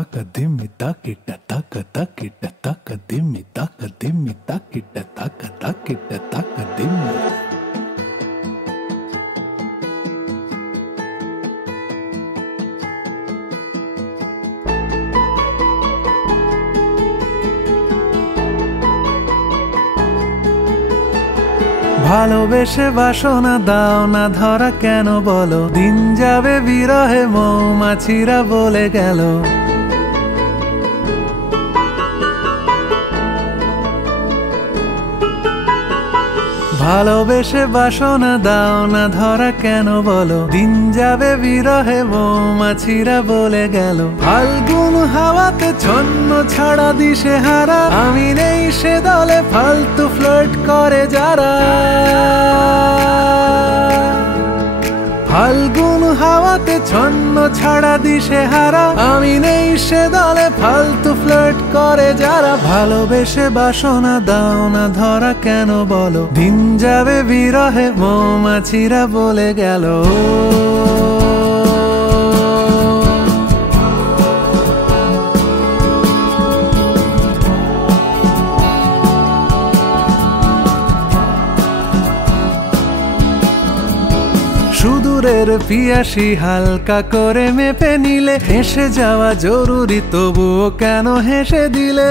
takadimi takita takita takadimi takadimi takita takita takadimi. ভালোবেসে বাসনা দাও না ধরা কেন বলো, দিন যাবে বিরহে মৌমাছিরা বলে গেল। ভালোবেসে বাসনা দাও না ধরা কেন বলো, দিন যাবে বিরহে মৌমাছিরা বলে গেল। ফাল্গুন হাওয়াতে ছন্ন ছাড়া দিশে হারা, আমি নেই সে দলে ফালতু ফ্লার্ট করে যারা। ফাল্গুন হাওয়াতে ছন্ন ছাড়া দিশে হারা, আমি নেই সে দলে ফালতু ফ্লার্ট করে যারা। ভালোবেসে বাসনা দাও না ধরা কেন বলো, দিন যাবে বিরহে মৌমাছিরা বলে গেল। সুদূরের পিয়াসী হালকা করে মেপে নিলে, হেসে যাওয়া জরুরি তবুও কেন হেসে দিলে।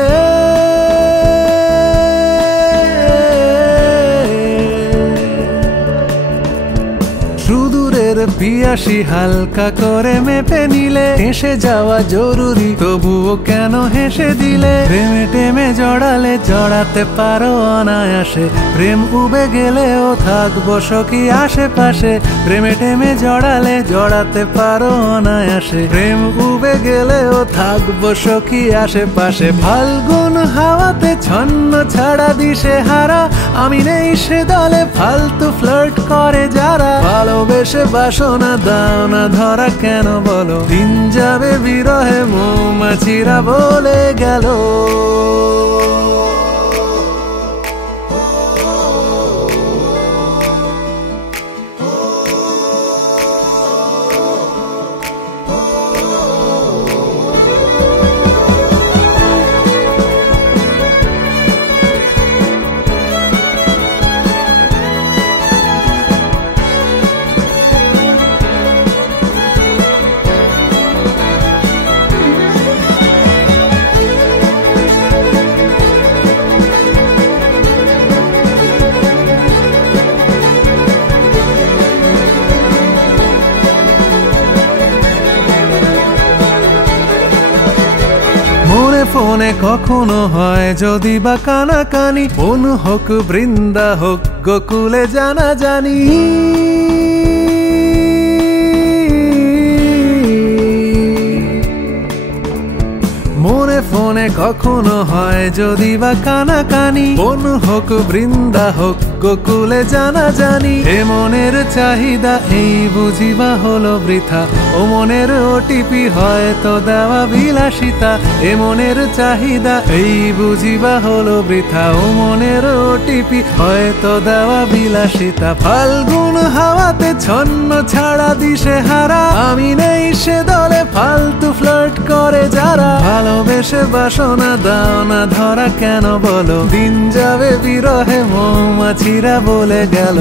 সুদূরের পিয়াসী হালকা করে মেপে নিলে, হেসে যাওয়া জরুরি তবুও কেন হেসে দিলে। প্রেমে টেমে জড়ালে জড়াতে পারো অনায়াসে, প্রেম উবে গেলেও থাকবো সখী আশেপাশে। প্রেমে টেমে জড়ালে জড়াতে পারো অনায়াসে, প্রেম উবে গেলেও থাকবো সখী আশেপাশে। ফাল্গুন হাওয়াতে ছন্ন ছাড়া দিশে হারা, আমি নেই সে দলে ফালতু ফ্লার্ট করে যারা। ভালোবেসে বাসনা দাও না ধরা কেন বলো, দিন যাবে বিরহে মৌমাছিরা বলে গেল। মনে ফোনে কখনো হয় যদি বা কানাকানি, কোন হোক বৃন্দা হোক গোকুলে জানা জানি। মনে ফোনে কখনো হয় যদি বা কানাকানি, কোন হোক বৃন্দা হোক গোকুলে জানা জানি। এ মনের চাহিদা এই বুঝিবা হলো বৃথা, ও মনের ওটিপি হয়তো দেওয়া বিলাসিতা। এ মনের চাহিদা এই বুঝিবা হলো বৃথা, ও মনের ওটিপি হয়তো দেওয়া বিলাসিতা। ফাল্গুন হাওয়াতে ছন্ন ছাড়া দিশে হারা, আমি নেই সে দলে ফালতু ফ্লার্ট করে যারা। ভালোবেসে বাসনা দাও না ধরা কেন বলো, দিন যাবে বিরহে মৌমাছিরা বলে গেল।